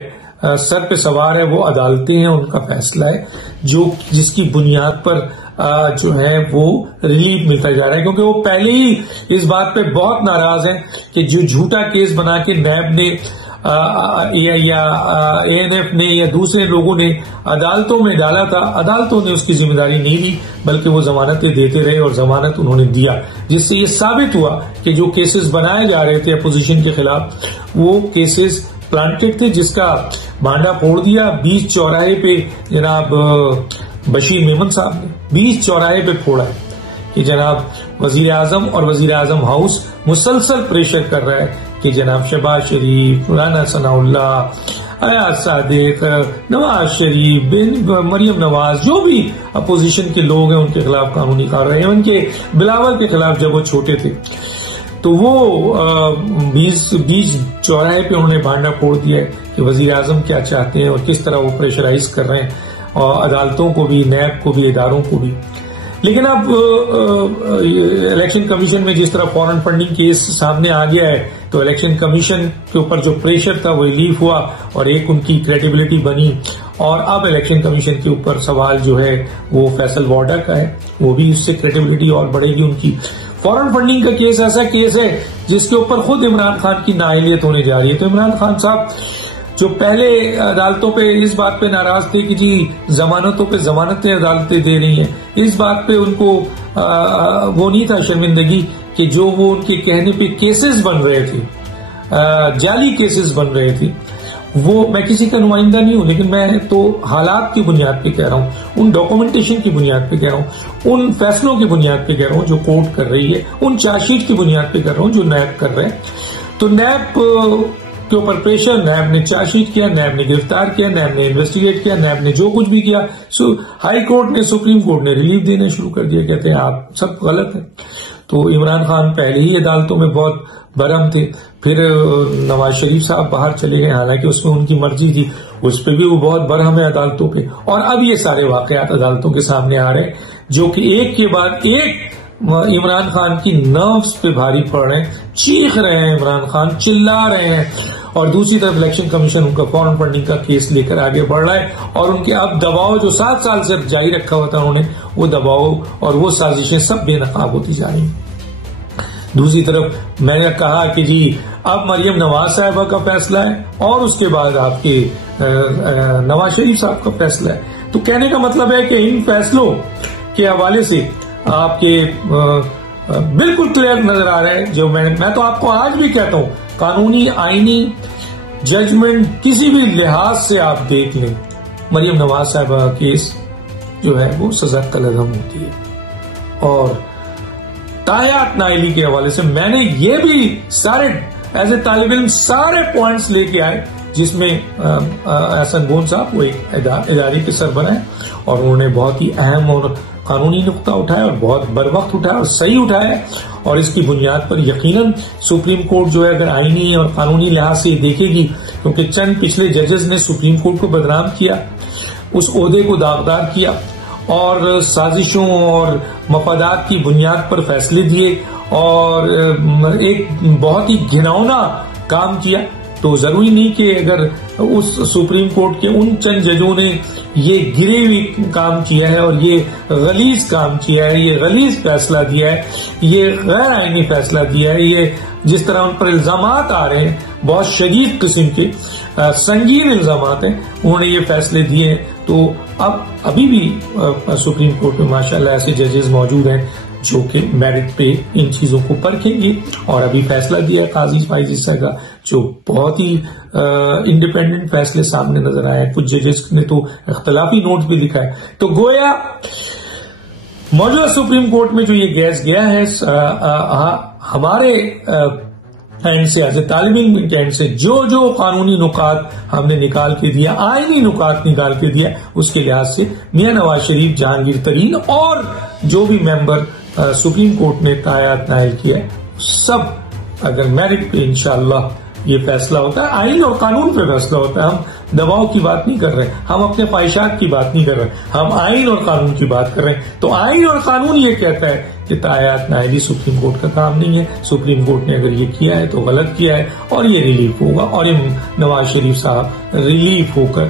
سر پہ سوار ہے وہ عدالتیں ہیں، ان کا فیصلہ ہے جس کی بنیاد پر جو ہے وہ ریلیف ملتا جا رہا ہے، کیونکہ وہ پہلے ہی اس بات پہ بہت ناراض ہیں کہ جو جھوٹا کیس بنا کے نیب نے یا ANF نے یا دوسرے لوگوں نے عدالتوں میں ڈالا تھا، عدالتوں نے اس کی ذمہ داری نہیں لی بلکہ وہ ضمانتیں دیتے رہے اور ضمانت انہوں نے دیا، جس سے یہ ثابت ہوا کہ جو کیسز بنائے جا رہے تھے اپوزیشن کے خلاف وہ کیسز پلانٹڈ تھے، جس کا بانڈا پھوڑ دیا 20 چوراہے پہ جناب بشیر میمن صاحب نے 20 چوراہے پہ پھوڑا ہے کہ جناب وزیر اعظم اور وزیر اعظم ہاؤس مسلسل پریشر کر رہا ہے کہ جناب شہباز شریف، مولانا ثناء اللہ، ایاز صادق، نواز شریف، مریم نواز، جو بھی اپوزیشن کے لوگ ہیں ان کے خلاف قانونی کارروائی، ان کے بلاول کے خلاف جب وہ چھوٹے تھے تو وہ 20 چوراہے پہ انہوں نے بانڈا پھوڑ دیا ہے کہ وزیر اعظم کیا چاہتے ہیں اور کس طرح وہ پریشرائز کر رہے ہیں اور عدالتوں کو بھی، نیب کو بھی، اداروں کو بھی۔ لیکن اب الیکشن کمیشن میں جس طرح فورن فنڈنگ کیس سامنے آ گیا ہے تو الیکشن کمیشن کے اوپر جو پریشر تھا وہ ریلیف ہوا اور ایک ان کی کریڈیبلٹی بنی، اور اب الیکشن کمیشن کے اوپر سوال جو ہے وہ فیصل وارڈا کا ہے، وہ بھی اس سے کریڈیبلٹی اور بڑھے گی ان کی۔ فورن فنڈنگ کا کیس ایسا کیس ہے جس کے اوپر خود عمران خان کی نااہلیت ہونے جا رہی ہے، تو عمران خان صاحب جو پہلے عدالتوں پہ اس بات پہ ناراض تھے کہ جی ضمانتوں پہ ضمانتیں عدالتیں دے رہی ہیں، اس بات پہ ان کو وہ نہیں تھا شرمندگی کہ جو وہ ان کے کہنے پہ کیسز بن رہے تھے، جعلی کیسز بن رہے تھے، وہ میں کسی کا نمائندہ نہیں ہوں لیکن میں تو حالات کی بنیاد پہ کہہ رہا ہوں، ان ڈاکومنٹیشن کی بنیاد پہ کہہ رہا ہوں، ان فیصلوں کی بنیاد پہ کہہ رہا ہوں جو کورٹ کر رہی ہے، ان چارج شیٹ کی بنیاد پہ کہہ رہا ہوں جو نیب کر رہے ہیں۔ تو نیب کے اوپر پریشر، نیب نے چارج شیٹ کیا، نیب نے گرفتار کیا، نیب نے انویسٹیگیٹ کیا، نیب نے جو کچھ بھی کیا، ہائی کورٹ نے، سپریم کورٹ نے ریلیف دینا شروع کر دیا، کہتے ہیں آپ سب غلط ہیں۔ تو عمران خان پہلے ہی عدالتوں میں بہت برہم تھے، پھر نواز شریف صاحب باہر چلے گئے، حالانکہ اس میں ان کی مرضی تھی، اس پہ بھی وہ بہت برہم ہے عدالتوں پہ، اور اب یہ سارے واقعات عدالتوں کے سامنے آ رہے ہیں جو کہ ایک کے بعد ایک عمران خان کی نروس پہ بھاری پڑ رہے ہیں، چیخ رہے ہیں، عمران خان چلا رہے ہیں، اور دوسری طرف الیکشن کمیشن ان کا فورن فنڈنگ کا کیس لے کر آگے بڑھ رہا ہے، اور ان کے اب دباؤ جو 7 سال سے جاری رکھا ہوا تھا انہوں نے، وہ دباؤ اور وہ سازشیں سب بے نقاب ہوتی جا رہی ہیں۔ دوسری طرف میں نے کہا کہ جی اب مریم نواز صاحبہ کا فیصلہ ہے اور اس کے بعد آپ کے نواز شریف صاحب کا فیصلہ ہے، تو کہنے کا مطلب ہے کہ ان فیصلوں کے حوالے سے آپ کے بالکل کلیئر نظر آ رہا ہے، جو میں تو آپ کو آج بھی کہتا ہوں، قانونی آئینی ججمنٹ کسی بھی لحاظ سے آپ دیکھ لیں، مریم نواز صاحبہ کا کیس جو ہے وہ سزا قلعدم ہوتی ہے۔ اور تایات نائلی کے حوالے سے میں نے یہ بھی سارے ایز اے طالب علم سارے پوائنٹس لے کے آئے، جس میں احسن بون صاحب وہ ایک ادارے کے سربراہ ہیں اور انہوں نے بہت ہی اہم اور قانونی نقطہ اٹھایا اور بہت بر وقت اٹھایا اور صحیح اٹھایا، اور اس کی بنیاد پر یقیناً سپریم کورٹ جو ہے اگر آئینی اور قانونی لحاظ سے دیکھے گی، کیونکہ چند پچھلے ججز نے سپریم کورٹ کو بدنام کیا، اس عہدے کو داغدار کیا اور سازشوں اور مفادات کی بنیاد پر فیصلے دیے اور ایک بہت ہی گھناؤنا کام کیا، تو ضروری نہیں کہ اگر اس سپریم کورٹ کے ان چند ججوں نے یہ گرے ہوئی کام کیا ہے اور یہ غلیظ کام کیا ہے، یہ غلیظ فیصلہ دیا ہے، یہ غیر آئینی فیصلہ دیا ہے، یہ جس طرح ان پر الزامات آ رہے ہیں، بہت شدید قسم کے سنگین الزامات ہیں، انہوں نے یہ فیصلے دیے ہیں، تو ابھی بھی سپریم کورٹ میں ماشاءاللہ ایسے ججز موجود ہیں جو کہ میرٹ پہ ان چیزوں کو پرکھیں گے، اور ابھی فیصلہ دیا ہے قاضی فائز عیسیٰ کا جو بہت ہی انڈیپینڈنٹ فیصلے سامنے نظر آئے ہیں، کچھ ججز نے تو اختلافی نوٹ بھی لکھا ہے، تو گویا موجودہ سپریم کورٹ میں جو یہ گیس گیا ہے ہمارے اینڈ سے، ایز اے طالب علم کے اینڈ سے جو قانونی نکات ہم نے نکال کے دیا، آئینی نکات نکال کے دیا، اس کے لحاظ سے میاں نواز شریف، جہانگیر ترین اور جو بھی ممبر سپریم کورٹ نے تایات نائل کیا ہے، سب اگر میرٹ پہ انشاءاللہ یہ فیصلہ ہوتا ہے، آئین اور قانون پہ فیصلہ ہوتا ہے، ہم دباؤ کی بات نہیں کر رہے، ہم اپنے خواہشات کی بات نہیں کر رہے، ہم آئین اور قانون کی بات کر رہے ہیں، تو آئین اور قانون یہ کہتا ہے کہ تایات نائبی سپریم کورٹ کا کام نہیں ہے. سپریم کورٹ نے اگر یہ کیا ہے تو غلط کیا ہے اور یہ ریلیف ہوگا اور یہ نواز شریف صاحب ریلیف ہو کر